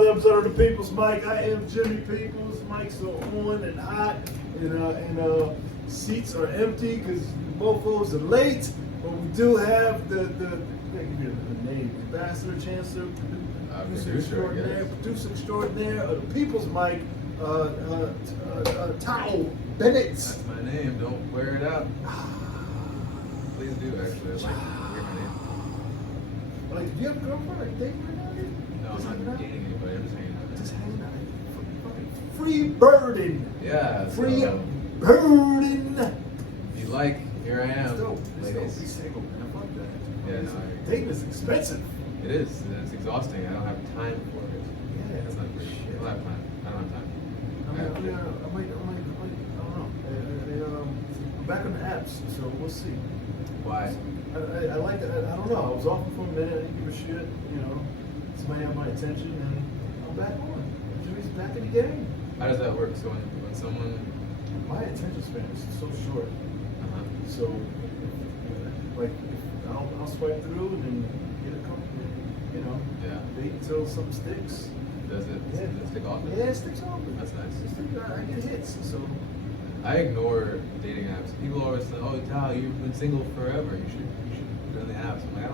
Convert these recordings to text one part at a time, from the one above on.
another episode of the People's Mic. I am Jimmy Peoples. Mics are on and hot, and seats are empty because both those are late. But we do have the name ambassador, chancellor, producer extraordinaire of the People's Mic, Tau Bennett. That's my name. Don't wear it out. Please do. Actually, I'd like to hear my name. Like, do you have a girlfriend? Are you dating right now? No, I'm not dating anybody. I'm just hanging out. Just hanging out. Fucking free birding. Yeah. Free birding. If you like, here I am. Still Ladies. be single, man. Fuck that. Yeah, no. Dating is expensive. It is. It's exhausting. I don't have time for it. Yeah. That's not great. I don't have time. I don't have time. I don't know. I'm back on the apps, so we'll see. Why? I like it. I don't know. I was off for a minute. I didn't give a shit. You know, somebody had my attention, and I'm back on. Jimmy's back in the game. How does that work? So when someone, My attention span is so short. So, like, I'll swipe through and then get a couple, you know, Yeah. wait until something sticks. Does it stick off? Yeah, it sticks off. That's nice. I get hits, so. I ignore dating apps. People always say, "Oh, Tao, you've been single forever. You should go on the apps." I'm like,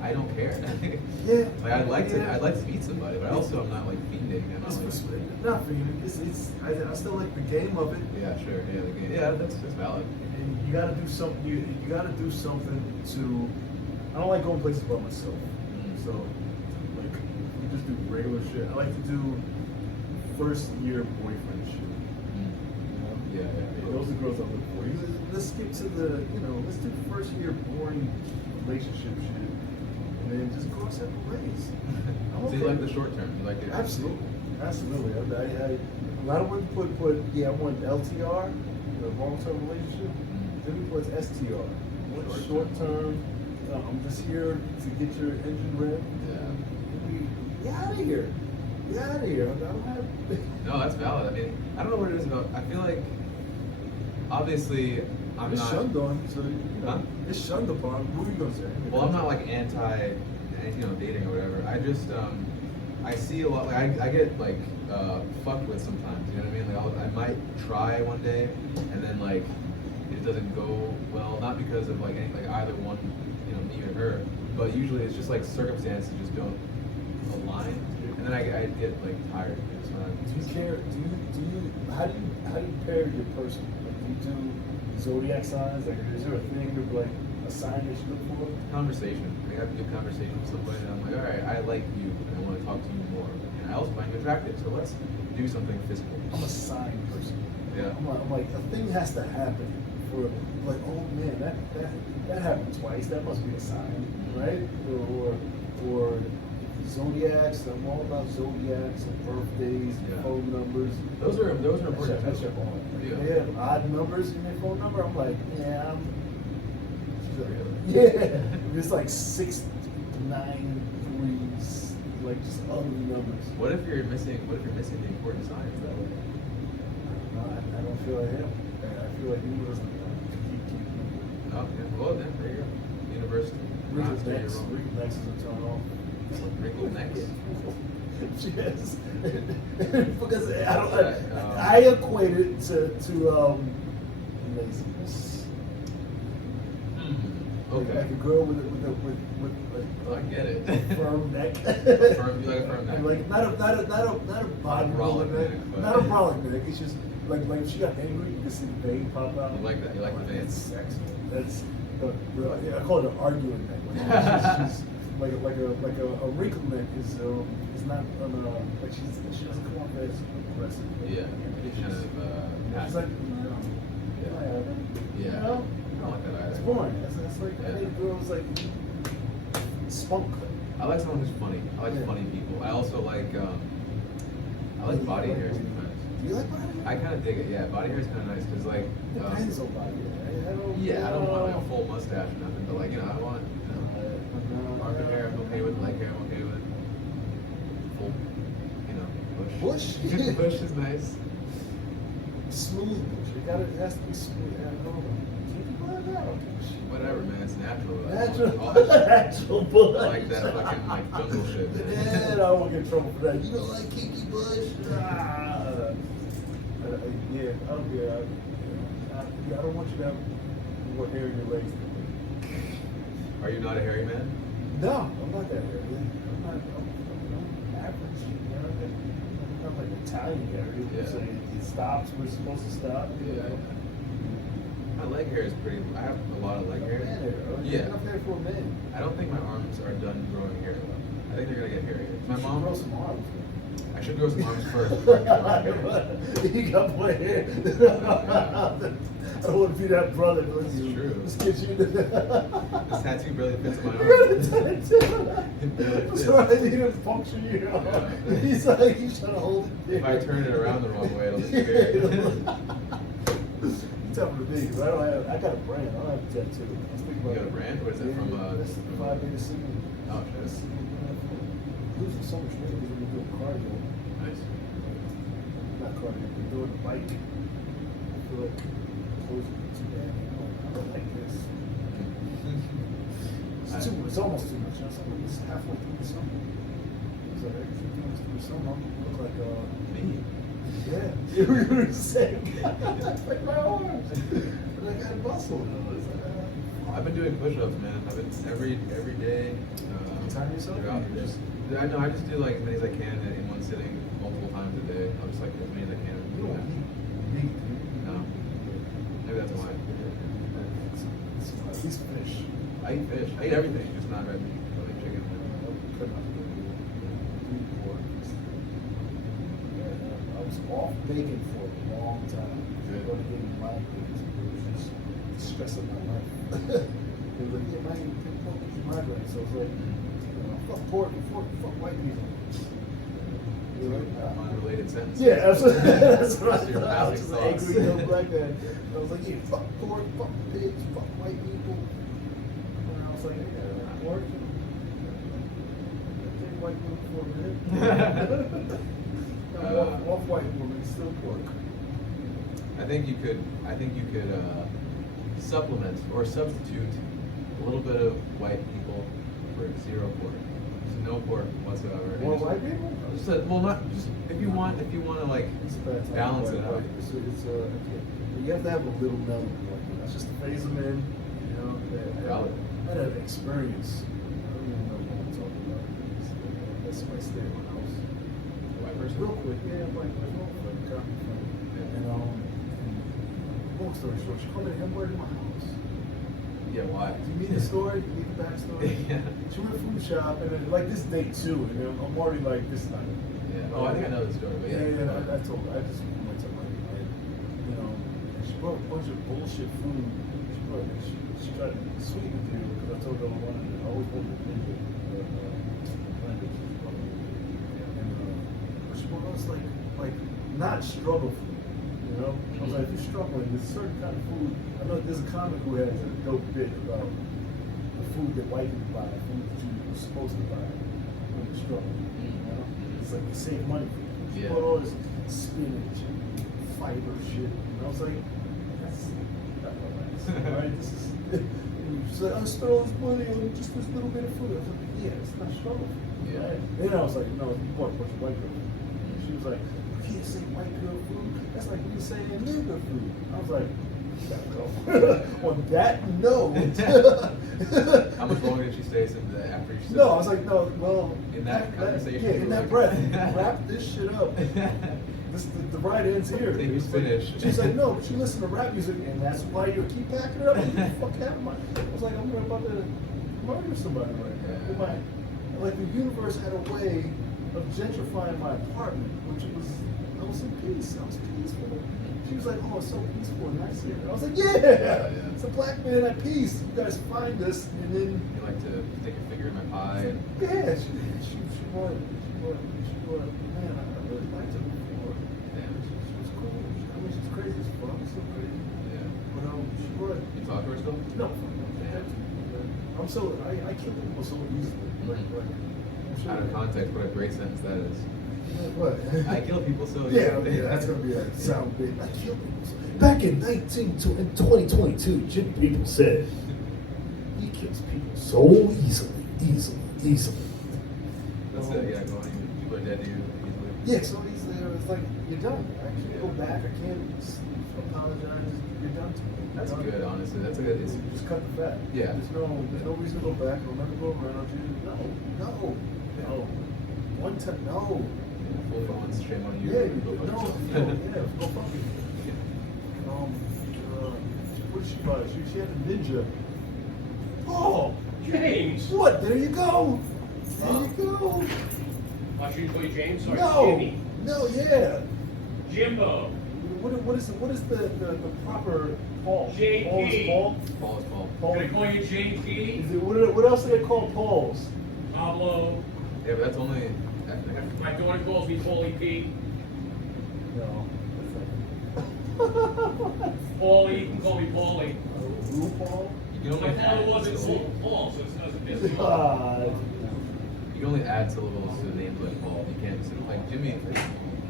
I don't care. Yeah. Like I'd like to meet somebody, but also I'm not like fiending. I'm not like. Not for you. I still like the game of it. Yeah, sure. Yeah, the game. Yeah, that's valid. And you gotta do something. You gotta do something to. I don't like going places by myself. So, like, we just do regular shit. I like to do first year boyfriend shit. Yeah. Those are the girls I look for. Let's skip to let's do first year boring relationship shit, and then just go our separate ways. So you like the short term? You like it? Absolutely. A lot of women put I want LTR, the long term relationship. Then we put STR. I want short term. I'm just here to get your engine revved. Yeah. Get out of here. Get out of here. I don't have. No, that's valid. I mean, I don't know what it is about. I feel like, obviously, I'm It's not. shunned on, so Huh? it's shunned upon. What are you gonna say? Well, I'm not like anti, dating or whatever. I just, I see a lot. Like I get like fucked with sometimes. You know what I mean? Like I might try one day, and then like it doesn't go well. Not because of like either one, me or her, but usually it's just like circumstances just don't align, and then I get like tired. So Do you care? How do you pair your person? Like, do you do zodiac signs? Like, is there a thing of like a sign that you look for? conversation. I have a good conversation with somebody, and I'm like, all right, I like you, and I want to talk to you more, and I also find you attractive. So let's do something physical. I'm a sign person. Yeah. I'm like a thing has to happen for like, oh man, that happened twice. That must be a sign, right? Or zodiacs. I'm all about zodiacs and birthdays, and phone numbers. Those are important. That's your phone. Yeah. They have odd numbers in their phone number. I'm like, yeah. Really? Yeah. It's like 6, 9, 3s, like just ugly numbers. What if you're missing the important signs that way? I don't feel like him. I feel like he was keep Oh, yeah. Well, then there you go. University. wrinkled necks. Wrinkled necks is a turn on. Wrinkled necks. Yes. Because I equate it to laziness. Okay. Like a girl with I get it. a firm neck. You like a firm neck. Like not a bodybuilder neck. But- Not a brolic neck. It's just like if she got angry, you can see the vein pop out. You like that? You like the vein? It's sexy. That's I call it an arguing neck. She's like a wrinkled neck is not like she doesn't come off as aggressive. Yeah. Kind of She's like, yeah. You know? I don't like that either. It's boring. That's like I think girls like spunk. I like someone who's funny. I like funny people. I also like body hair sometimes. Do you like body hair? I kind of dig it. Yeah, body hair is kind of nice because like. Depends on body hair. I don't want like a full mustache or nothing, but like I want armpit hair. I'm okay with leg hair. I'm okay with full, bush. Bush? Bush is nice. Smooth bush. It has to be smooth. I don't know. Do you like that? Whatever, man. It's natural. Natural, All that shit. natural bush. I like that fucking like jungle shit. Yeah, I don't want to get in trouble for that. You don't like kinky bush? Yeah, I don't want you to have more hair in your legs. Are you not a hairy man? No, I'm not that hairy. I'm average. You know, I'm not like Italian hairy. Yeah. So it stops where it's supposed to stop. You Yeah. know? My leg hair is pretty. I have a lot of leg hair. Man hair. Yeah. Enough hair for a man. I don't think my arms are done growing hair though. I think they're gonna get hairier. My You should mom. grow some arms. I should grow some arms first. Before I get my hair. You got more hair. I don't want to be that brother. That's true. Let's get you. This tattoo barely fits in my You got a arm. tattoo. It barely I'm fits. sorry, I need to puncture you. Yeah. He's like, he's trying to hold it. If I turn it around the wrong way, it'll be weird. Tough to be, because I got a brand. I don't have a tattoo. I was thinking You about got a brand? What is that from? That's the 5 Beta Sigma. Oh, shit. Losing so much weight because we're doing cardio. Nice. Not cardio, we're doing the bike. I feel like closing too bad. I don't like this. It's almost too much. You know, something it's halfway through the summer. So if you're doing this through the summer, you look like Me. yeah. You were the same. Like my arms. But I got a muscle. I've been doing push-ups, man. I've been every day. Time yourself? throughout the day. I know. I just do like as many as I can in one sitting, multiple times a day. I'll just like as many as I can. You don't need No. Maybe that's why. at least fish. I eat fish. I eat everything, just not red meat. Like chicken. I was off bacon for a long time. Good. Going to get migraines. It was just the stress of my life. It was like, yeah, migraines. So it was like, fuck pork, fuck white people. You're like, Unrelated sentence. yeah, that's what I Your thought. I was phallic just thoughts. angry young black man. I was like, yeah, fuck pork, fuck pigs, fuck white people. And I was like, yeah, not working. Take white woman for a minute. Off white woman, still pork. I think you could supplement or substitute a little bit of white people for zero pork. Just no pork whatsoever. More Just- white people? well, not just if you want to like It's a bad time. balance it out. You have to have a little melon. That's just to phase them in. You know, Valid. I had an experience. I don't even know what I'm talking about. That's my stay at my house. White person. Real quick, yeah, like my girlfriend got me from. And long story short, she called me hamburger in my house. Yeah, why? Do you need the story? Do you need the backstory? Yeah. She went food shop, and then, like this day two, and then I'm already like, this is not good. Yeah. Oh, I think I know the story, but yeah. I told her, I just went to my, you know, and she brought a bunch of bullshit food. She tried to sweeten the deal because I told her I always wanted to blend it. But she brought us like not struggle food. You know, I was like, if you're struggling, there's a certain kind of food. I know there's a comic who has a dope bit about the food that white people buy, the food that you're supposed to buy when you're struggling. You know, it's like they save money for you. She Yeah. bought all this spinach and fiber shit. And I was like, that's not nice. Right? This is. She's like, I spent all this money on just this little bit of food. I was like, yeah, it's not struggle food. Yeah. Right? Then I was like, no, you bought a bunch of white girl food. She was like, you can't say white girl food. That's like me saying nigger food. I was like, you gotta go. On that note. How much longer did she stay since after you said No, I was like, no, well. In that conversation, Yeah, you in were that like- breath. Wrap this shit up. The right end's here. Then you It's like- finish. She's like, no, but you listen to rap music, and that's why you keep packing it up. What the fuck happened? I was like, I'm about to murder somebody right now. Yeah. With my, like the universe had a way of gentrifying my apartment, which I was in peace. I was peaceful. She was like, oh, it's so peaceful and nice here. And I was like, yeah, it's a black man at peace. You guys find us, and then You like to stick a finger in my pie. And, yeah, she brought, man, I really liked her before. Damn. She was cool. I mean, she's crazy as fuck. So crazy. Yeah. But she brought. You talk to her still? No, I'm so I kill people so easily. I'm sure Out of context, what a great sentence that is. What? I kill people so Yeah, easily. that's gonna be a sound big. I kill people. Back in 2022, Jim People said, "You kills people so easily. That's it. Yeah, go on. You put dead to you easily. Yeah, so easily. It's like you're done. I can't go back. I can't apologize. You're done. That's good, honestly. That's a good. It's, You just cut the fat. Yeah. There's no reason to go back. I'll never go around you. No. One time, no. fully once, shame on you. Yeah, Go fuck yourself. go fuck it. What did she buy? She had a ninja. Oh, James! what? There you go. There you go. I should call you James or No, Jimmy? no, yeah. Jimbo. What is the proper Paul? JP. Paul? Paul is Paul. Paul. Can I call you JP? Is it, what else do they call Pauls? Pablo. Yeah, but that's only. My daughter calls me Paulie P. No. Paulie, you can call me Paulie. Who Paul? You can only My father add wasn't syllables. called Paul, so it doesn't miss God. You can only add syllables to names like Paul. You can't say like Jimmy.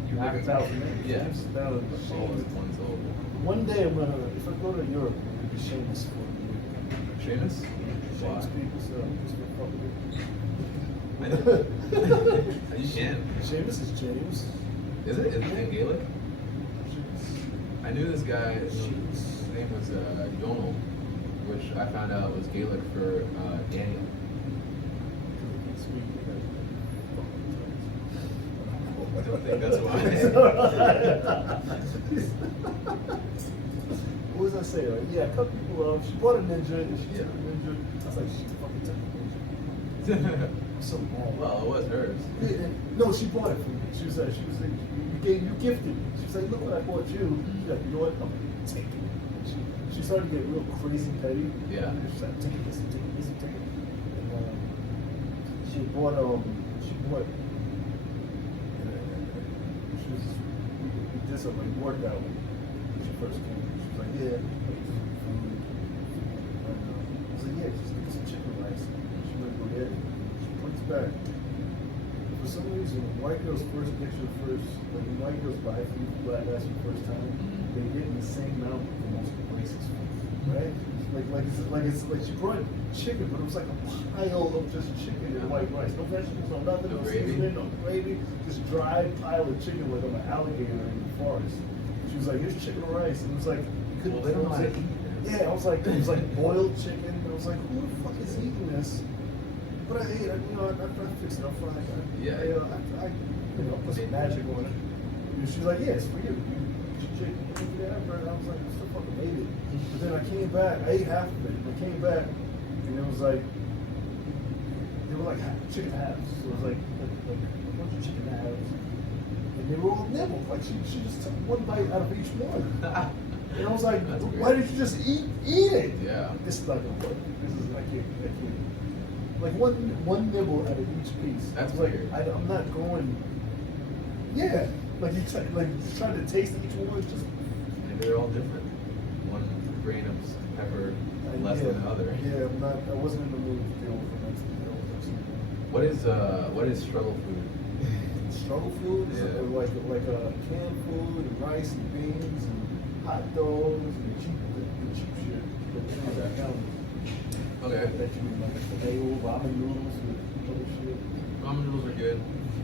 You Knock have it out, man. Yeah. James is down. Paul is one syllable. One day I'm gonna, if I go to Europe, I'm gonna be Seamus for you. Seamus? Seamus people, so just for fuck with You can. Seamus is James. Is it? Is it in Gaelic? I knew this guy. His name was Donald, which I found out was Gaelic for Daniel. I don't think that's why. What was I saying? Like, yeah, I cut people off. She bought a ninja, and she Yeah. took a ninja. I was like, she fucking took a ninja. I'm so mad. Well, it was hers. Yeah, no, she bought it for me. She was like, you gifted me. She was like, look what I bought you. She's like, you know what? I'm gonna take it. She started to get real crazy petty. Yeah. She's like, take it. And she bought, we did some like workout when she first came. She was like, yeah. I was like, yeah, just get some chicken rice. She went to go get it. She brings back. For some reason, when white girls like when white girls buy food for black guys for the first time, they get in the same amount of the most racist food, right? Like she brought chicken, but it was like a pile of just chicken and white rice. No vegetables, no nothing, No no gravy? seasoning, no gravy. Just dry pile of chicken like I'm an alligator in the forest. She was like, here's chicken and rice. And it was like, you couldn't Well, they don't know how to it. eat this. Yeah, I was like, it was like boiled chicken. I was like, who the fuck is eating this? But I ate it, I fixed it up fine. I put some magic on it. And she was like, yeah, it's for you. You should whatever. And I was like, I still fucking ate it. But then I came back, I ate half of it. I came back, and it was like, they were like chicken halves. So it was like a bunch of chicken halves. And they were all nibbled. Like she just took one bite out of each one. And I was like, That's why weird. didn't you just eat it? Yeah. This is not gonna work. I can't. Like one nibble out of each piece. That's like weird. I'm not going. Yeah, like you trying to taste each one. Just Maybe they're all different. One grain of pepper less than the other. Yeah, I wasn't in the mood to deal with that. What is struggle food? Struggle food is Yeah. like canned food and rice and beans and hot dogs and the cheap shit. Okay. That you eat, like filet ramen noodles with other shit. Ramen noodles are good.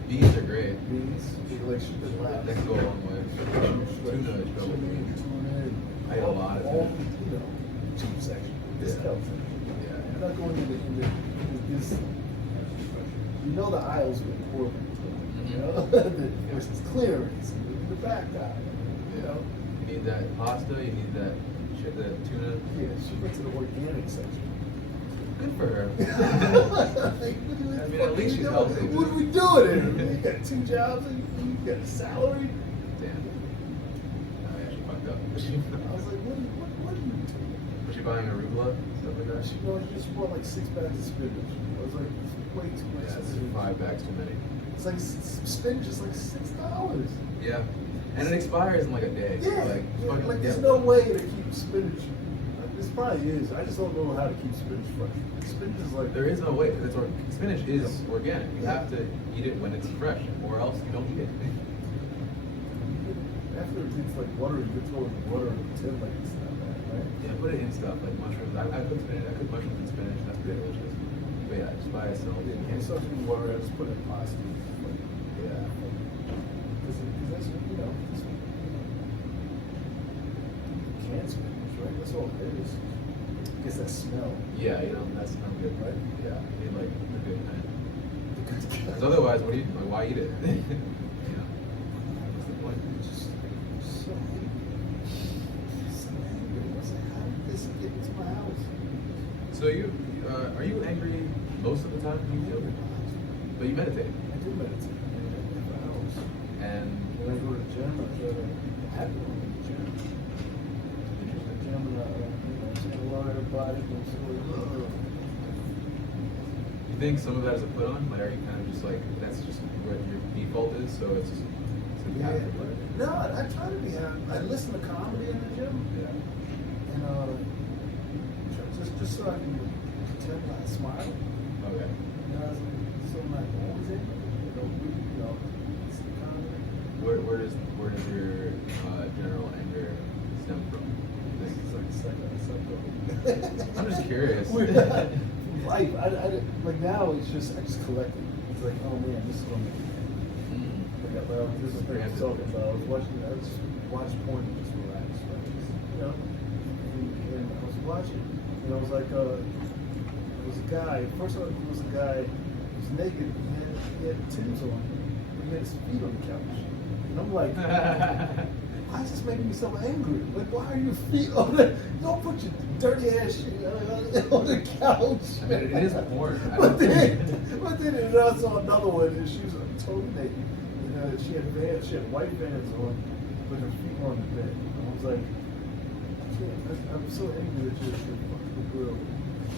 Beans are great. Beans, like shit that lasts. That can go a long way. Tuna is struggle food. I eat a lot of all, tuna. cheap section. Yeah. Discount section. Yeah. I'm not going into this. You know the aisles with the poor people. You know, there's clearance in the back aisle. You know. You need that pasta. You need that shit, that tuna. Yeah, she went to the organic section. Good for her. Like, I mean, at least she's healthy. What are we doing here? You got 2 jobs and you got a salary. Damn. Oh, yeah, she fucked up. I was like, what are you doing? Was she buying arugula? Stuff like that? She bought like 6 bags of spinach. I was like, it's way too much. Yeah, it's spinach. 5 bags too many. It's like spinach is like $6. Yeah. And it expires in like a day. Yeah, Like, fucking, like there's yeah. no way to keep spinach. This probably is. I just don't know how to keep spinach fresh. Spinach is like There is no way. Spinach is organic. You have to eat it when it's fresh, or else you don't eat it. after it gets like water, you can throw it in water and pretend like it's not bad. right? Yeah, put it in stuff like mushrooms. I cook spinach. I cook mushrooms and spinach. That's pretty delicious. But yeah, just by itself. And some people worry, I just put in pasta. Like, Yeah. because that's, you know, canned spinach, right? That's all it is. Gets that smell. Yeah, you know, that's not good, Right? Yeah, I mean, like the good kind. Because Because otherwise, what do you like? Why eat it? You know, what's the point? just so angry. So angry. I was like, how did this get into my house? So are you angry most of the time? Do you feel? But you meditate, I do meditate. For hours. and When I go to the gym, I try to have it on the gym. The gym, and say hello to everybody. And say, you think some of that is a put on? Like, are you kind of just like that's just what your default is? So it's just so you have to put it. No, I try to be happy. I listen to comedy in the gym, Yeah. and just so I can pretend I smile. Okay. You know, so I'm not always in. You know, it's the comedy. Where does your general anger stem from? You think? It's like psycho. I'm just curious. Life, I like now. It's just I just collect it. It's like, oh man, this is what I'm like, this is what I'm talking about. I just watched porn and just relax, right? You know, and I was watching, and I was like, there was a guy. First of all, there was a guy. He was naked. He had tins on, and he had his feet on the couch. And I'm like, why is this making me so angry? Like, why are your feet on the? Don't put your dirty ass shit on the couch. I mean, it is porn. But then and I saw another one, and she was totally naked. And she had white Vans on, with her feet on the bed. I was like, I'm so angry that you're fucking the girl.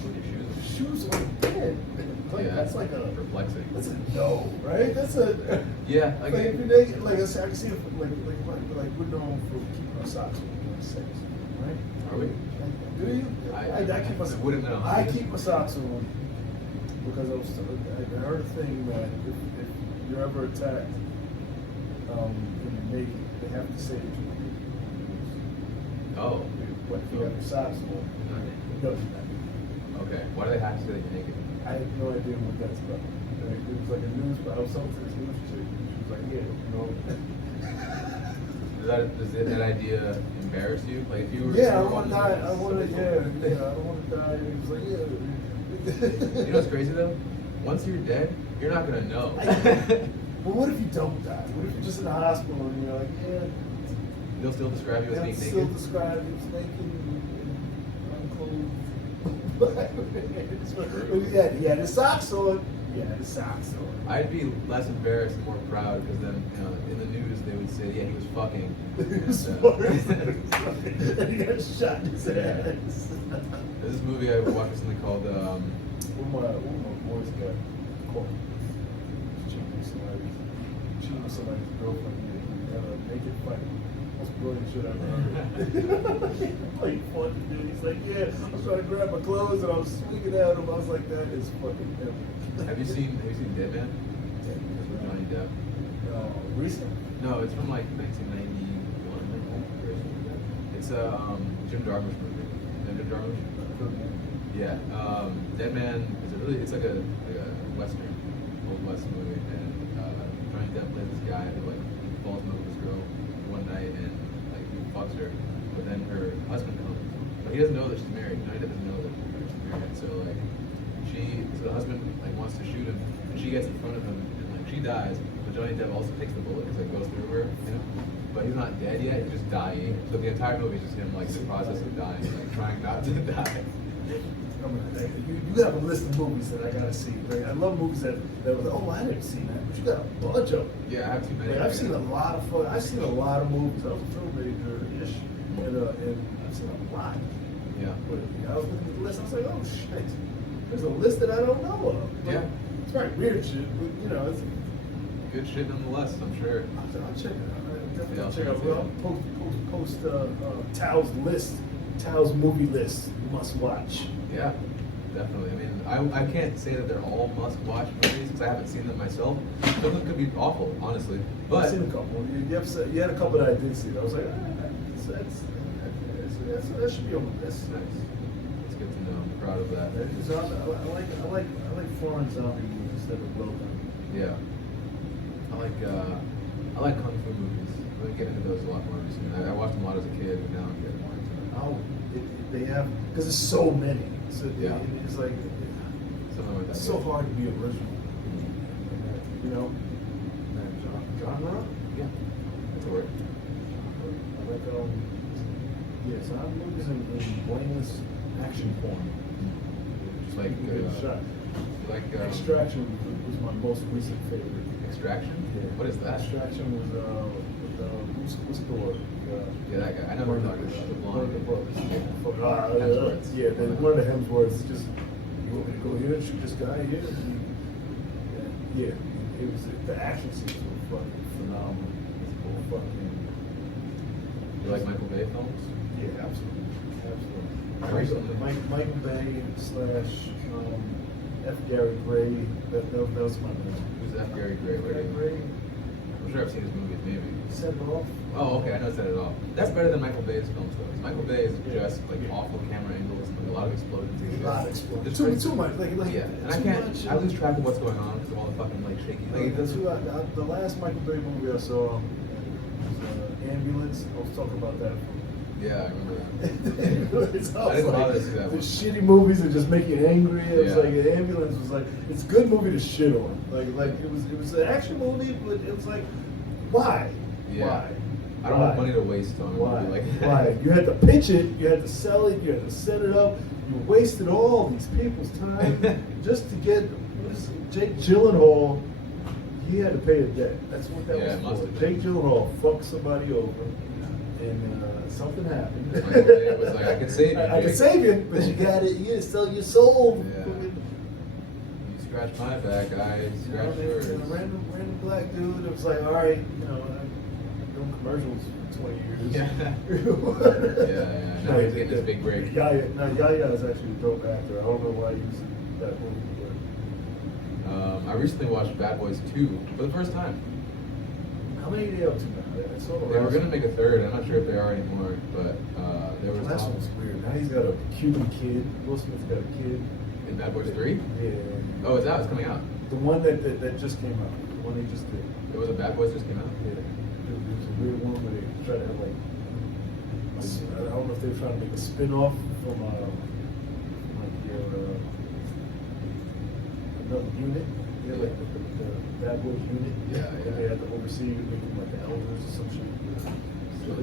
With your shoes. Shoes on the bed. Like, Yeah, that's like a perplexing. That's a no, right? That's a Yeah, like okay. if you're naked, like I can see it like we're known for keeping our socks on during sex, right? Are we? Do you? I keep my I wouldn't know. I keep my socks on because I heard a thing that if you're ever attacked and you're naked, they have to say that you're naked. Oh. But if you have your socks on, it doesn't matter. Okay. Why do they have to say that you're naked? I had no idea what that's about. Like, it was like a news, but I was talking to this news chick, and she was like, "Yeah, you know." Does that idea embarrass you? Like if you were. Yeah, I want to die. I want to. Yeah, I don't want to die. And he was like, "Yeah." You know what's crazy though? Once you're dead, you're not gonna know. But what if you don't die? What if you're just in the hospital and you're like, yeah? They'll still describe you as They'll being still naked. describe you as naked and unclothed. Yeah, the socks on. Yeah, the socks on. I'd be less embarrassed and more proud because then, you know, in the news they would say, yeah, he was fucking. And he got shot in his ass. There's this movie I watched recently called. One of my boys got caught cheating somebody's girlfriend. He had a naked fight. Most brilliant shit I've ever heard. Like fun, dude. He's like, yeah, I was trying to grab my clothes and I was swinging at him. I was like, that is fucking him. Have you seen Dead Man? With Johnny Depp. Recent? No, it's from like 1991. It's a Jim Jarmusch movie. You know Jim Jarmusch? Yeah. Dead Man is it's like a western, old west movie, and Johnny Depp plays this guy who like falls in love with this girl one night and like he fucks her, but then her husband comes, but he doesn't know that she's married. Johnny Depp doesn't know that she's married, so like the husband like wants to shoot him, and she gets in front of him, and like she dies, but Johnny Depp also takes the bullet because it goes through her, you know? But he's not dead yet; he's just dying. So the entire movie is just him like in the process of dying, like trying not to die. You have a list of movies that I gotta see. Right? I love movies that was I didn't see that, but you got a bunch of them. Yeah, I have too many. Like, I've seen a lot of fun. I've seen a lot of movies. I was a film major-ish, and I've seen a lot. Yeah. But I was looking at the list. I was like, oh shit, there's a list that I don't know of. But Yeah. it's very weird shit, but it's. Good shit nonetheless, I'm sure. I'll check it out. I'll definitely Yeah, check it out. sure, Well, post Tau's list, Tau's movie list. Must watch. Yeah, definitely. I mean, I can't say that they're all must-watch movies because I haven't seen them myself. Some of them could be awful, honestly. But I've seen a couple. You had a couple that I did see. I was like, it's that should be on the list. Nice. It's good to know. I'm proud of that. I like foreign zombie movies that are well done. Yeah. I like kung fu movies. I'm getting into those a lot more recently. I watched them a lot as a kid, but now I'm getting more into them. Oh, they have because there's so many. So Yeah. it's like Something like that. it's so hard to be original. You know, genre. Yeah. That's a word. I like zombie movies and blameless action porn. Just like Good shot. you like Extraction was my most recent favorite. Extraction? Yeah. What is that? Extraction was what's the word? Yeah, that guy. I know what you're talking about. The One of the blonde. brothers. Hemsworths. Yeah, then one of the Hemsworths just, you want me to go here and shoot this guy here? Yeah, it was the action scenes were fucking phenomenal. Fucking. You like Michael Bay films? Yeah, absolutely, I recently- Michael Bay slash F. Gary Gray. That was my name. Who's F. Gary Gray? Where Gary do you- Gray. I'm sure I've seen his movies, maybe. Set it off. Oh, okay, I know Set It Off. That's better than Michael Bay's films, though. 'Cause Michael Bay is Yeah. just like awful camera angles and a lot of explosions. A lot of explosions. There's Too much. Like Yeah, and I too can't. much. I lose track of what's going on because of all the fucking like shaking. Like, it doesn't. The last Michael Bay movie I saw was Ambulance. I was talking about that. Yeah, I remember that. It's I didn't bother to see that the one. shitty movies that just make you angry. It was Yeah. like Ambulance was like it's a good movie to shit on. Like it was an action movie, but it was like why? Yeah. Why? I don't have money to waste on a Why? movie like that. Why? You had to pitch it, you had to sell it, you had to set it up. You wasted all these people's time just to get Jake Gyllenhaal. He had to pay a debt. That's what that Yeah, it must was have for. been. Jake Gyllenhaal fucked somebody over, and something happened. Michael Bay was like, "I can save you, I can Jake." save you, but you got it. You gotta sell your soul. Yeah. You scratch my back, I scratch yours. And a random black dude. It was like, all right, I've been doing commercials for 20 years. Yeah. Yeah. Now he's getting his big break. Yaya is actually a dope actor. I don't know why he was in that movie, I recently watched Bad Boys 2 for the first time. but how many are they up to now? I saw the They were last gonna one. make a third. I'm not sure if they are anymore, but there The was last talk one was weird. Now he's got a Cuban kid. Will Smith's got a kid. in Bad Boys 3. Yeah. Oh, it's out. It's coming out. The one that just came out. The one they just did. It was a Bad Boys just came out. Yeah. It was a weird one where they tried to have like, I don't know if they were trying to make a spin-off from like another unit. Yeah, like the Bad Boys unit. Yeah, And yeah. they had to oversee making like the elders or some shit. So it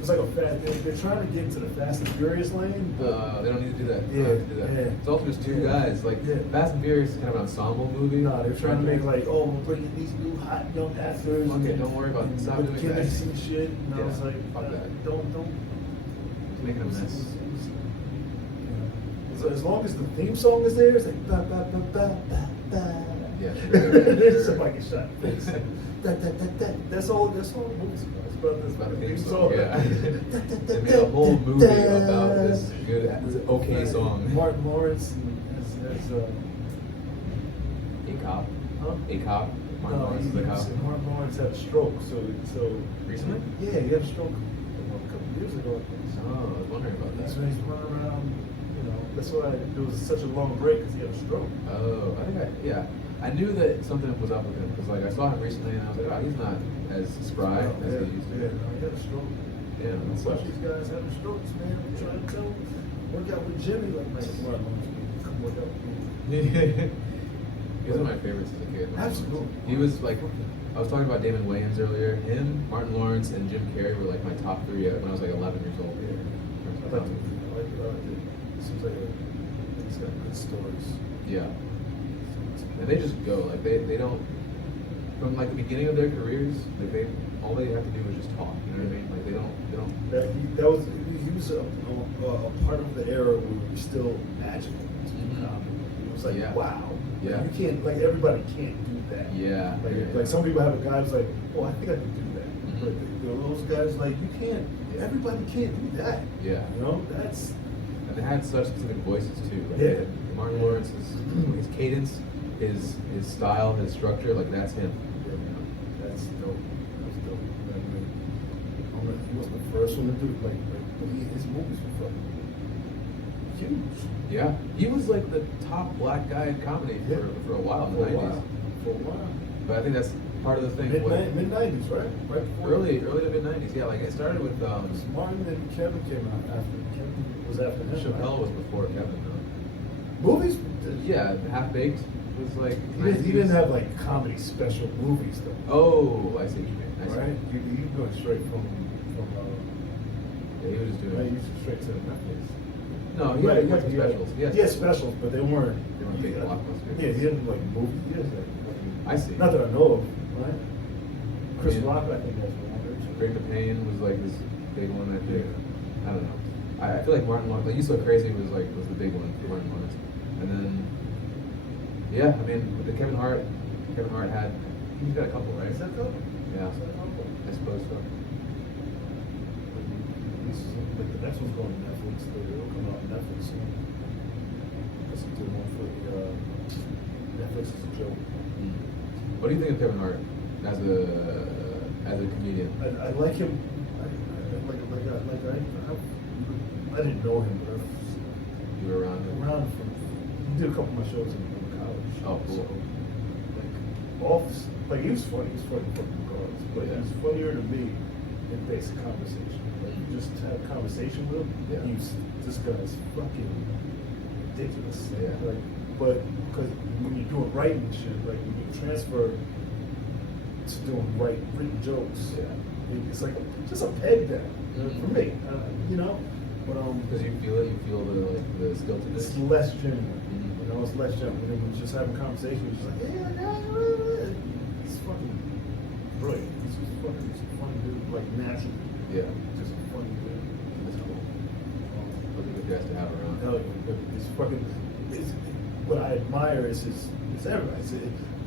was like a fast. They're trying to get into the Fast and Furious lane, but They don't need to do that. They Yeah, don't have to do that. yeah. It's also just two Yeah. guys. Like Yeah. Fast and Furious is kind of an ensemble movie. no, they're trying to make like, oh, we're bringing these new hot young actors. Fuck it, don't worry about it. and Stop with doing gimmicks that. and shit. And I was Yeah, like, fuck that. don't. It's making a mess. So as long as the theme song is there, it's like ba ba ba ba ba ba. Yeah, sure. Somebody get shot. in the face. Da, da, da, da. That's all. That's all the movie's about. It's about this. It's about the theme theme song, yeah. They made a whole movie about this good, okay song. Martin Lawrence as A cop. huh? A cop. Martin No, Lawrence is the cop. Martin Lawrence had a stroke. So Recently? yeah, he had a stroke a couple of years ago. I think. Oh, I was wondering about that. That's when he's running around. That's why there was such a long break because he had a stroke. Oh, I knew that something was up with him because like I saw him recently and I was like, oh, he's not as spry as he used to. Yeah, no, he had a stroke. Yeah, that Bunch sucks. of these guys having strokes, man. I'm trying to tell them, work out with Jimmy. Like, man, come work out with me. He was one of my favorites as a kid. Absolutely. He was like, I was talking about Damon Wayans earlier. Him, Martin Lawrence, and Jim Carrey were like my top three when I was like 11 years old. I like it. Seems like he's got good stories. Yeah. And they just go like they don't from like the beginning of their careers like they all they have to do is just talk. You know what I mean? Like they don't. He was a part of the era where we were still magical. It was like Yeah. wow. Yeah. You can't like everybody can't do that. Yeah. Like, yeah, like some people have a guy who's like, oh, I think I can do that. Mhm. But those guys like you can't. Everybody can't do that. Yeah. You know that's. And they had such specific voices too. Like Yeah. Martin Lawrence's his cadence, his style, his structure, like that's him. Yeah, that's dope. That's dope. He was the first one to do like his movies were fucking huge. Yeah, he was like the top black guy in comedy for a while in the 90s. For a while. But I think that's part of the thing. Mid 90s, right? Right before Early to mid 90s. Yeah, like it started with Martin and Kevin came out after. Kevin was after him. Chappelle was before Kevin though. Movies? Yeah, Half Baked was like. He didn't have like comedy special movies though. Oh, I see what you mean. I see. Right? You going straight from Yeah, he was just doing. right, you straight to Netflix. No, he had some specials. He had specials, but they weren't. They weren't big blockbusters. Yeah, he didn't like movies. He has like. I see. Not that I know of, right? Chris Yeah. Rock, I think that's one. Break the Pain was like this big one. I think. I don't know. I feel like Martin Lawrence, like You So Crazy was the big one for Martin Lawrence, and then yeah, I mean with the Kevin Hart had he's got a couple, right? Is that good? Yeah, Is that good? I suppose so. Like the next one's going to Netflix. It'll come out on Netflix soon. Listen to one for the Netflix is a joke. What do you think of Kevin Hart as a comedian? I like him. I didn't know him, but You were around him? around from. He did a couple of my shows in college. Oh, cool. Like he was funny. He was funny fucking regardless, but Yeah. he was funnier to me in basic conversation. Like you just have a conversation with him. Yeah. This guy's fucking ridiculous. Yeah. Like, but because when you're doing writing shit, like when you transfer to doing written jokes, Yeah. it's like just a peg down for me. You know, but Because you feel it, you feel the stiltedness. it's less genuine. Mhm. You know, it's less genuine. When we just having a conversation, it's just like, it's fucking brilliant. It's just fucking, it's a funny dude, like naturally. Yeah, Just a funny dude. that's cool. Those are good guys to have around. Hell yeah, but it's fucking. What I admire is his everybody.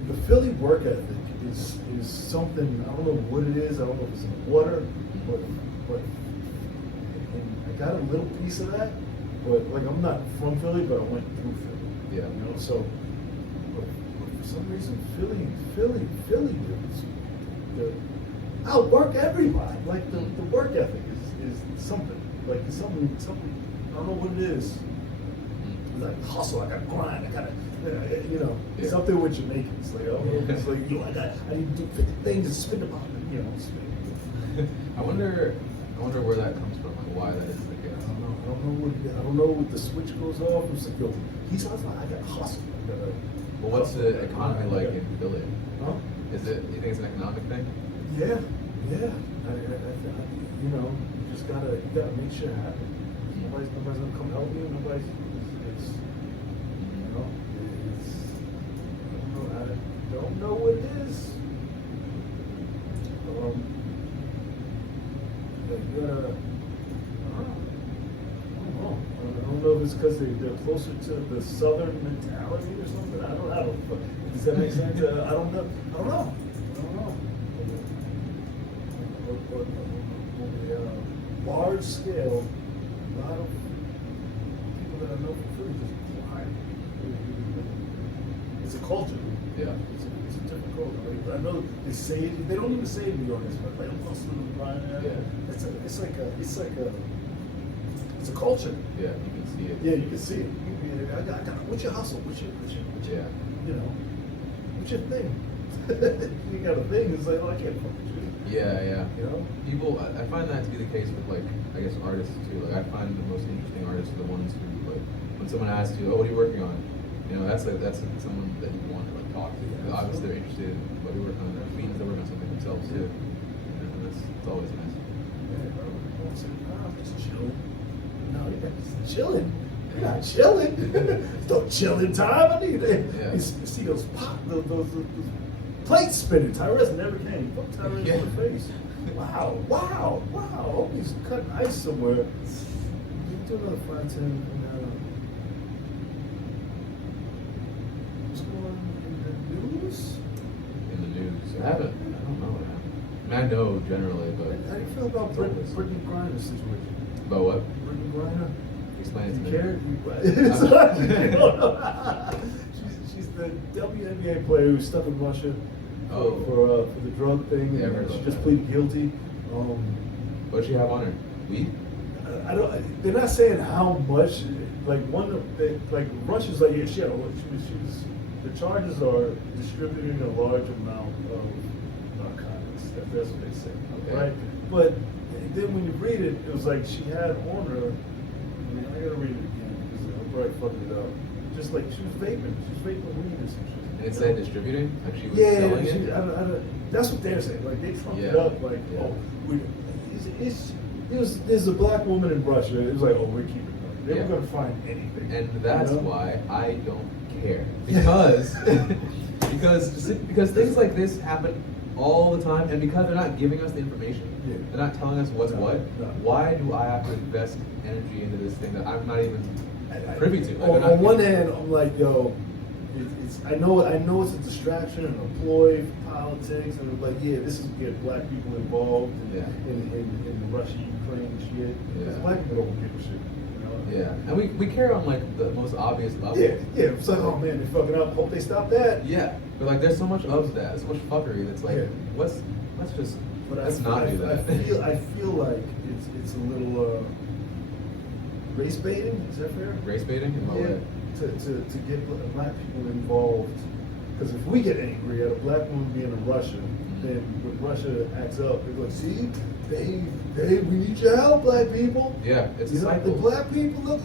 The Philly work ethic is something. I don't know what it is. I don't know if it's in the water, but and I got a little piece of that. But like I'm not from Philly, but I went through Philly. Yeah. You know, so but for some reason Philly dudes, outwork everybody. Like the work ethic is something. Like it's something. I don't know what it is. It's like hustle. I gotta grind. I gotta, you know, Yeah. something with Jamaicans. Like it's like I need to do 50 things and spin about it. You know. I wonder where that comes from, like why that is the case. I don't know what the switch goes off. It's like, yo, he sounds like I gotta hustle. Well, what's the economy like in Philly? Huh? You think it's an economic thing? Yeah. You know, you just gotta make shit happen. Nobody's gonna come help you. Nobody's. It's you know. It's. I don't know what it is. You gotta. I don't know if it's because they're closer to the southern mentality or something. I don't know. Does that make sense? I don't know. Large scale, a lot of people that I know from Philly just fly. It's a culture. Yeah. It's a different culture. Like, I know they say it. They don't even say New York. It's like I'm hustling and grinding. Yeah. It's a culture. Yeah, you can see it. Yeah, you can see it. I got, what's your hustle? What's your Yeah. you know, what's your thing? You got a thing. It's like, oh, I can't fuck with you. Yeah. You know? People, I find that to be the case with like, I guess artists too. Like I find the most interesting artists are the ones who like, when someone asks you, oh, what are you working on? You know, that's someone that you want to like talk to. Yeah, Obviously they're interested in what you're working on. That means they're working on something themselves too. And it's always nice. Yeah, bro. I'm saying, I'm just chilling. No, you're not just chilling. You're not chilling. It's no chilling time. I need it. Yeah. You see those those plates spinning. Tyrese never came. Fuck Tyrese in the face. Wow. Hope he's cutting ice somewhere. You do another 510 and what's going on in the news? In the news, I don't know what happened. I mean, I know generally, but How do you feel about Brittany Griner's situation? about what? Brittany Griner? Explain it to Do me. you care? She's the WNBA player who's stuck in Russia for the drug thing. Yeah, I heard She about just that. pleaded guilty. What did she have on her? Weed? I don't. They're not saying how much. Like one of the, like Russia's like yeah, she had she's the charges are distributing a large amount of narcotics. That's what they say, Okay. right? But then when you read it, it was like she had on her. I mean, I gotta read it again because I'm probably fucking it up. Just like she was vaping weed or some shit. And it said distributing, like she was Yeah, selling it. I don't, that's what they're saying. Like they trumped it Yeah. up. Like, Yeah. oh, there's a black woman in Russia. It was like, oh, we're keeping her. They Yeah. were gonna find anything. And that's you know? why I don't care. Because because things like this happen all the time, and because they're not giving us the information, Yeah. they're not telling us what's No, what. no. Why do I have to invest energy into this thing that I'm not even privy to? Like, they're On not one giving- hand, I'm like, yo, it's I know it's a distraction and a ploy for politics, and like, yeah, this is to get black people involved Yeah. in the Russia-Ukraine shit. Because Yeah. black people don't give a shit. You know? Yeah, and we care on like the most obvious level. Yeah, it's like, oh man, they're fucking up. Hope they stop that. Yeah, but like there's so much of that, so much fuckery that's like, Yeah. let's just But let's not do that. I feel like it's a little race baiting. Is that fair? Race baiting in what Yeah. way? To get black people involved. Because if we get angry at a black woman being in Russia, then when Russia acts up, they're like, see, we need your help, black people. Yeah, it's a You know, cycle. the black people, look,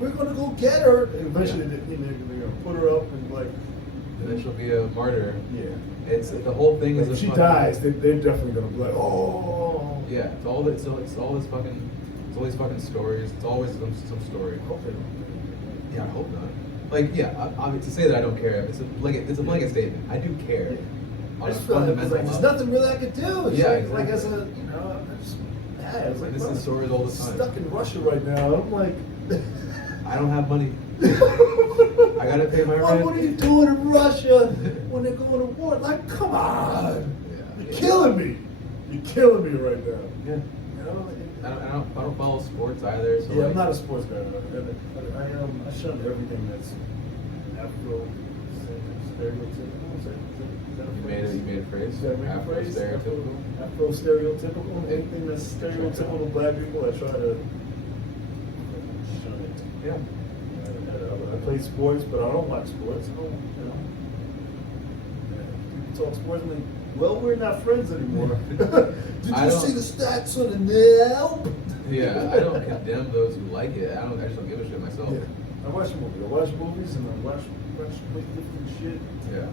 we're gonna go get her. And eventually, they're gonna put her up and like, And then she'll be a martyr. yeah. It's the whole thing is If a she fucking- dies, they're definitely gonna be like, oh. Yeah, it's all this fucking, it's all these fucking stories. It's always some story. I hope they don't. Yeah, I hope not. Like, yeah, I mean, to say that I don't care, it's a blanket statement. I do care. Yeah. On I a just feel like, fundamental there's level. nothing really I could do. It's Yeah, like exactly. as a, you know, I'm just mad. It's like, This is bro, stories all the time. Stuck in Russia right now. I'm like, I don't have money. I gotta pay my rent. What are you doing in Russia when they're going to war? Like, come on. Yeah. You're killing me. You're killing me right now. Yeah. You know? I don't follow sports either. So Yeah, like, I'm not a sports guy. I shun everything that's Afro stereotypical. Is that a phrase? You made a phrase. Is that a Afro phrase? stereotypical. Afro stereotypical. Anything that's stereotypical black people, I try to shun it. Yeah. I play sports, but I don't watch sports. I don't, you know. People talk sports and like, well, we're not friends anymore. Did I you don't- see the stats on the nail? Yeah, I don't condemn those who like it. I just don't give a shit myself. Yeah. I watch movies. I watch movies and I watch different shit. Yeah.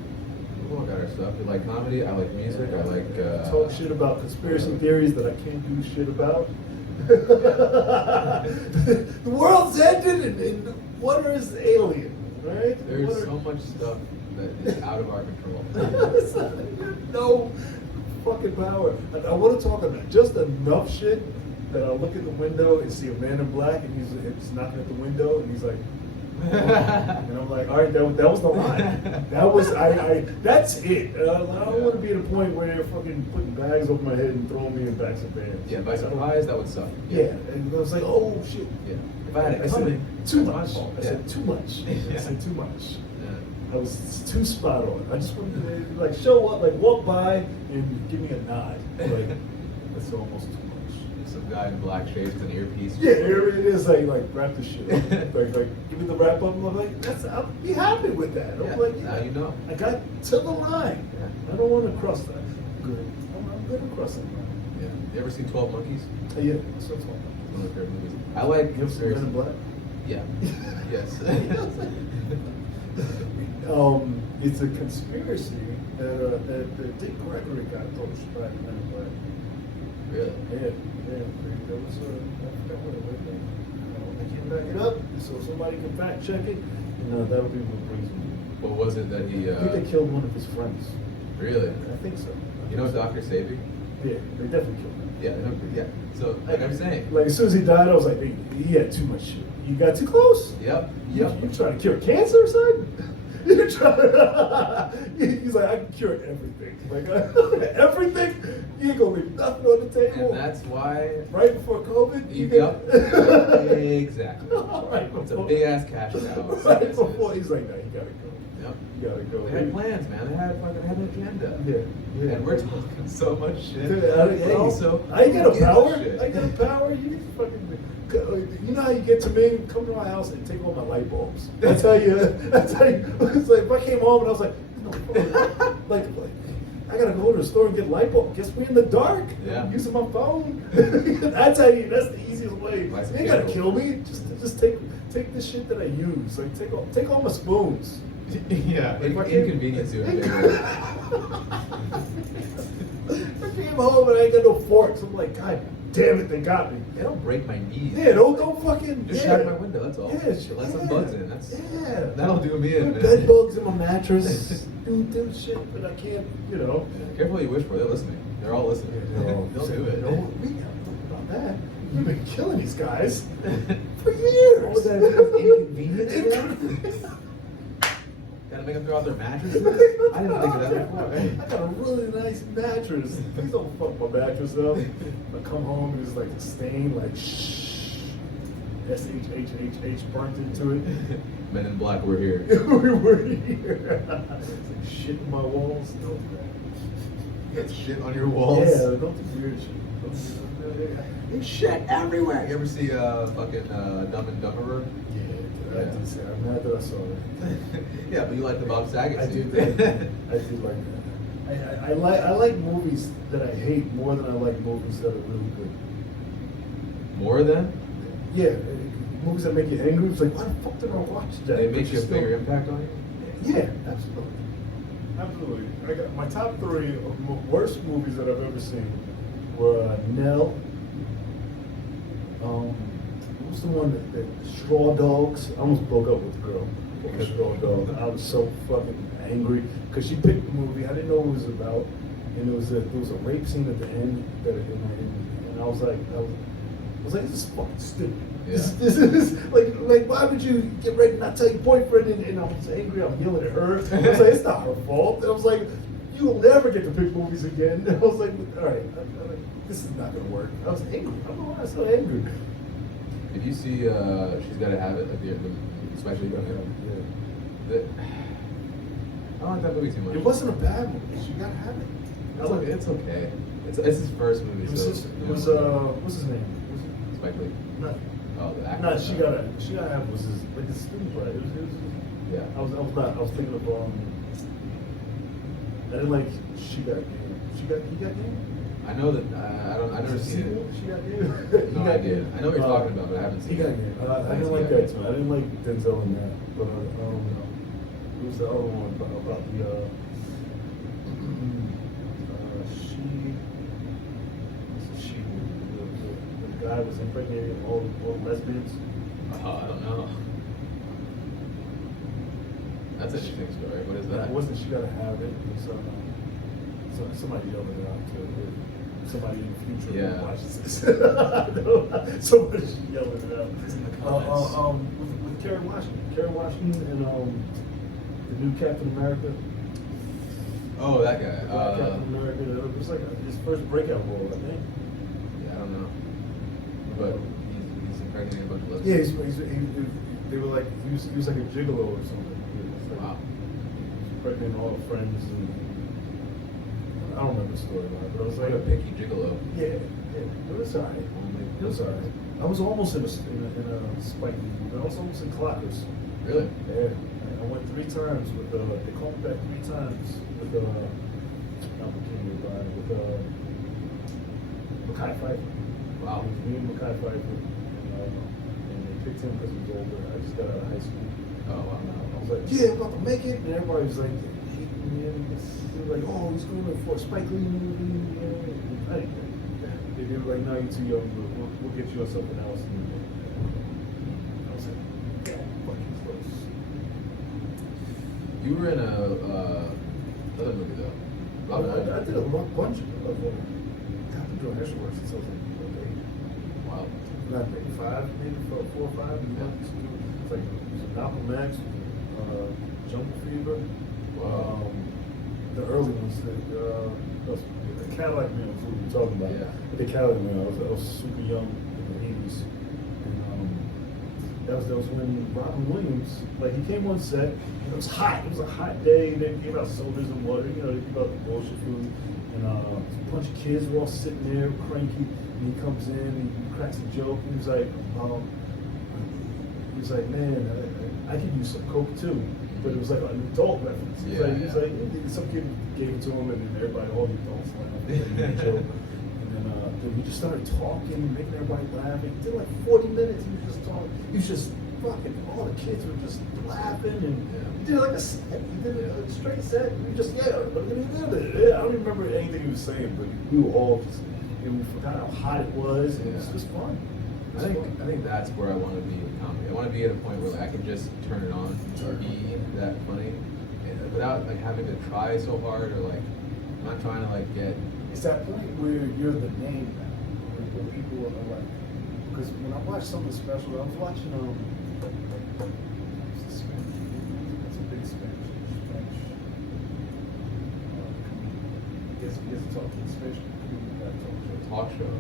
We all got our stuff. We like comedy. I like music. I like. Talk shit about conspiracy theories that I can't do shit about. The world's ended and what is alien, right? There's What are- so much stuff that is out of our control. No fucking power. I want to talk about just enough shit that I'll look in the window and see a man in black and he's knocking at the window and he's like, and I'm like, all right, that was the line. That was that's it. I don't want to be at a point where they're fucking putting bags over my head and throwing me in backs of vans. Yeah, by surprise, that would suck. Yeah, and I was like, oh shit. Yeah. If I had I it said coming, too that's my much. fault. I Yeah. said too much. I Yeah. said too much. Yeah. I was too spot on. I just wanted to like show up, like walk by and give me a nod. Like that's almost too much. Some guy in black shades with an earpiece. Yeah, here it is. Like wrap the shit up. like give me the wrap up. I'm like, I'll be happy with that. I'm Yeah, like, now you know. I got to the line. Yeah. I don't want to cross that. Good. I'm good at crossing that line. Yeah. You ever seen 12 Monkeys? Yeah, so it's all One of my favorite movies. I like You ever seen Men in Black? Yeah. Yes. It's a conspiracy that Dick Gregory got approached by Men in Black. Really? Yeah. There was I forgot what it was. They can't back it up, so somebody can fact check it. And that'll be what brings me. What was it that he? I think they killed one of his friends. Really? I think so. You know Dr. Savy? Yeah, they definitely killed him. Yeah. So like I'm saying. Like as soon as he died, I was like, he had too much shit. You got too close. Yep. You trying to cure cancer, son? You're trying. He's like, I can cure everything. Like everything. You ain't gonna leave nothing on the table. And that's why. Right before COVID. Yep. Exactly. Right It's a before- big ass cash cow. Right before he's like, no, you gotta go. Yep. You gotta go. They had plans, man. They had an agenda. Yeah. And we're talking so much shit. Dude, Hey, also, so I got a who gives power. shit? I got a power. You fucking. You know how you get to me, come to my house and take all my light bulbs. That's how you. It's like if I came home and I was like, no, like I gotta go to the store and get light bulb. Guess we in the dark. Yeah. I'm using my phone. That's how you. That's the easiest way. Light some You ain't gotta candles. kill me. Just take the shit that I use. Like take all my spoons. Yeah. Like, if I came- Inconvenience you. in a big way. I came home and I ain't got no forks. I'm like, God damn it, they got me. They don't break my knees. Yeah, don't fucking. Just yeah. shut my window. That's all. Let some bugs in. That's that'll do me in. Put Man. bed bugs in my mattress. Do shit that I can't. Yeah, careful what you wish for. They're listening. They're all listening. They'll do it. No, we gotta talk about that. You've been killing these guys for years. Oh, that inconvenience. Gotta make them throw out their mattresses. I didn't think of that before. I got a really nice mattress. Please don't fuck my mattress up. I come home and it's like a stain, like shh. SHHHH burnt into it. Men in Black, we're here. We were here. It's like shit in my walls. Don't do that. Got shit on your walls. Yeah, don't do weird shit. Don't do that. There's shit everywhere. You ever see fucking Dumb and Dumberer? Yeah, I did say. I'm mad that I saw that. Yeah, but you like the Bob Saget I do. scene. I do like that. I like movies that I hate more than I like movies that are really good. More than? Yeah, movies that make you angry. It's like, why the fuck did I watch that? They make you a Still- bigger impact on you? Yeah, absolutely. Absolutely. I got my top three of worst movies that I've ever seen were Nell. What was the one that Straw Dogs? I almost broke up with the girl over Straw Dogs. I was so fucking angry because she picked the movie. I didn't know what it was about, and there was a rape scene at the end and I was like, this is fucking stupid. Yeah. This is like why would you get ready to not tell your boyfriend? And I was angry. I'm yelling at her. I was like, it's not her fault. And I was like, you will never get to pick movies again. And I was like, all right, this is not gonna work. I was angry. I don't know why I was so angry. If you see She's Gotta Have It, like the especially Gotta Have It, I don't like that movie too much. It wasn't a bad movie. You gotta have it. It's okay. It's his first movie. It was, so, it was what's his name? Spike Lee. No, Oh, the actor. no, she gotta have was his like his screenplay. It was Yeah. I was thinking of I didn't like She Got Game. He got game. I know that I've never seen it. She got game. No idea. I know what you're talking about, but I haven't seen He got it. game. I didn't like that too. I didn't like Denzel in that. But it was the other one about the the guy was impregnating all lesbians. I don't know. That's an interesting story. What is that? It wasn't She Gotta Have It. It was somebody yelling it out to somebody in the future who Yeah. watches this. Somebody yelling it out. It's in the comments. With Kerry Washington and the new Captain America. Oh, that guy. Captain America. It was like his first breakout role, I think. Yeah, I don't know. But he's impregnating a bunch of Yeah, lesbians. they were like he was like a gigolo or something. He was like, Wow. Pregnant all her friends and I don't remember the story about it, but I was Like like a picky gigolo. yeah, it was alright. It was alright. I was almost in a Spike Lee movie. I was almost in Clockers. Really? Yeah, I went 3 times with they called me back 3 times with not with Mekhi Phifer. Wow. It was me and Mekhi Phifer, and they picked him because he was older. I just got out of high school. Oh, wow. I was like, yeah, I'm about to make it, and everybody was like hating me. And they were like, oh, he's going for a Spike Lee movie. And I didn't. They were like, no, you're too young. We'll get you on something else. And I was like, yeah, fucking close. You were in another movie though. I did a bunch of I've been doing extra work since I was like 8. Wow. Not maybe 5, maybe 4 or 5. It's like it was Malcolm X, Jungle Fever. Wow. The early ones, the Cadillac Man was what we were talking about. Yeah. The Cadillac Man, I was super young in the 80s. And that was when Robin Williams, like he came on set, and it was hot. It was a hot day. They gave out sodas and water, you know, they gave out the bullshit food. And a bunch of kids were all sitting there cranky. And he comes in and he cracks a joke. And he was like, man, I could use some Coke too. But it was like an adult reference. He was like, some kid gave it to him, and then everybody, all the adults laughed at the joke. And then we just started talking, making everybody laugh. It did like 40 minutes. He was just talking. He was just fucking. All the kids were just laughing, and he did like a set. He did a straight set. We just I don't even remember anything he was saying, but we were all just. And we forgot how hot it was, and it was just fun. I think that's where I want to be in comedy. I want to be at a point where like, I can just turn it on and be that funny, and without like having to try so hard or like I'm not trying to like get. It's that point where you're the name now, where people are like. Because when I watched some of the specials, I was watching it's a big Spanish. He gets to talk to the Spanish Talk show.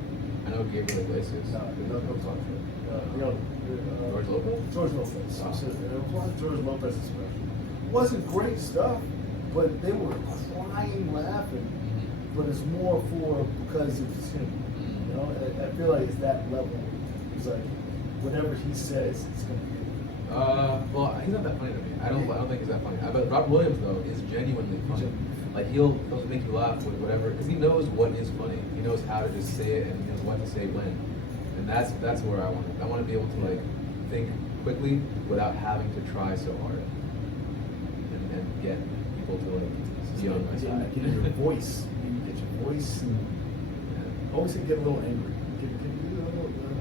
I know Gabriel Iglesias. No talk show. George Lopez? George Lopez. Wow. So, it was one of George Lopez's special. It wasn't great stuff, but they were crying, laughing. But it's more because it's him. You know, I feel like it's that level. It's like whatever he says, it's gonna be. Well, he's not that funny to me. I don't think he's that funny. But Robin Williams though is genuinely funny. Like he'll make you laugh with whatever, because he knows what is funny. He knows how to just say it, and he knows what to say when. And that's where I want to. I want to be able to like think quickly without having to try so hard, and get people to like be on my side. Get your voice. You get your voice, and always get a little angry. Get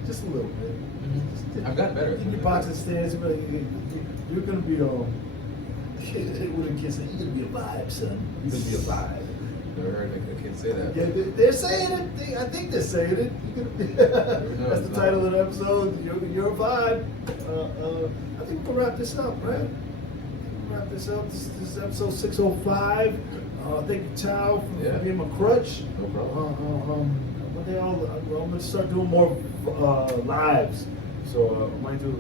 just a little bit. I've gotten better. In your boxing stance, you're gonna be with a kid saying, you're gonna be a vibe, son. You're gonna be a vibe. Never heard a kid say that. Yeah, they're saying it. I think they're saying it. That's the title of the episode. You're a vibe. I think we'll wrap this up, right? We'll wrap this up. This is episode 605. Thank you, Tau, for being my crutch. No problem. I'm gonna start doing more lives. So I might do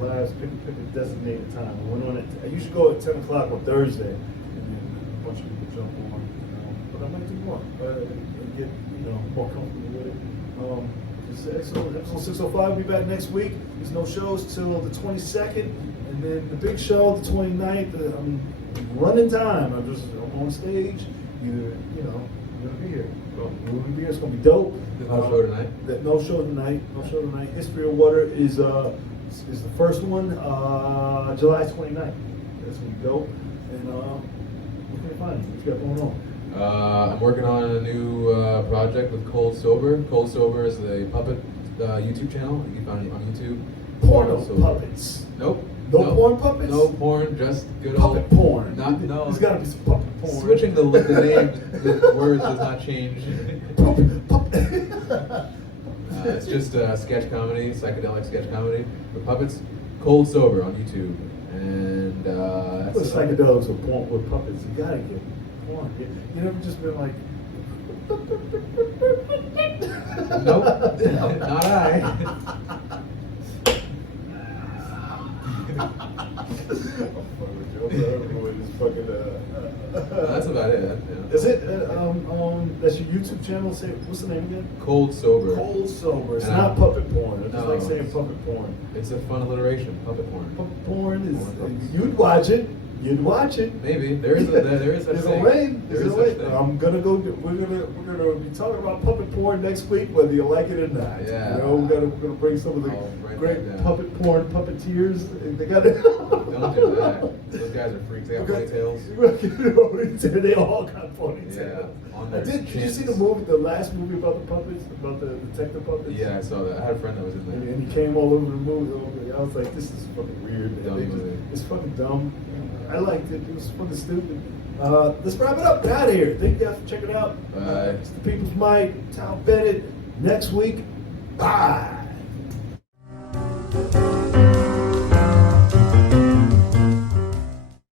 lives, pick a designated time. I usually go at 10 o'clock on Thursday, and then a bunch of people jump on. But I might do more, and get more comfortable with it. This is episode 605. We'll be back next week. There's no shows till the 22nd, and then the big show the 29th. I'm running time. I'm on stage. I'm gonna be here. We'll be here. It's gonna be dope. No show tonight. No show tonight. History of Water is the first one, July 29th. That's gonna be dope. And what can you find? What you got going on? I'm working on a new project with Cold Sober. Cold Sober is a puppet YouTube channel. You can find it on YouTube. Porno puppets. Nope. No porn puppets? No porn, just good puppet old porn. No. There's gotta be some puppet porn. Switching the name, the words does not change. Puppet. It's just sketch comedy, psychedelic sketch comedy with puppets. Cold Sober on YouTube, and What's psychedelics with porn with puppets? You gotta get porn. You never just been like. Nope, not I. That's about it. Yeah. Is it? That's your YouTube channel. Say, what's the name again? Cold Sober. Cold Sober. It's And not puppet porn. I just No. like saying puppet porn. It's a fun alliteration. Puppet porn. Puppet porn is. You'd watch it. You'd watch it. Maybe there is such There's a thing. lane. There There's is a such lane. thing. I'm gonna go. We're gonna be talking about puppet porn next week, whether you like it or not. Yeah. We're gonna bring some of the I'll write great that down. puppet porn puppeteers. They got it. Don't do that. Those guys are freaks. They got ponytails. They all got ponytails. Yeah, on I their did you chins. see the last movie about the puppets, about the detective puppets? Yeah, I saw that. I had a friend that was in there. And he came all over the movie. I was like, this is fucking weird. Dumb They movie. it's fucking dumb. I liked it. It was fucking stupid. Let's wrap it up. Out of here. Thank you guys for checking out. Bye. It's the People's Mic. Tau Bennett. Next week. Bye.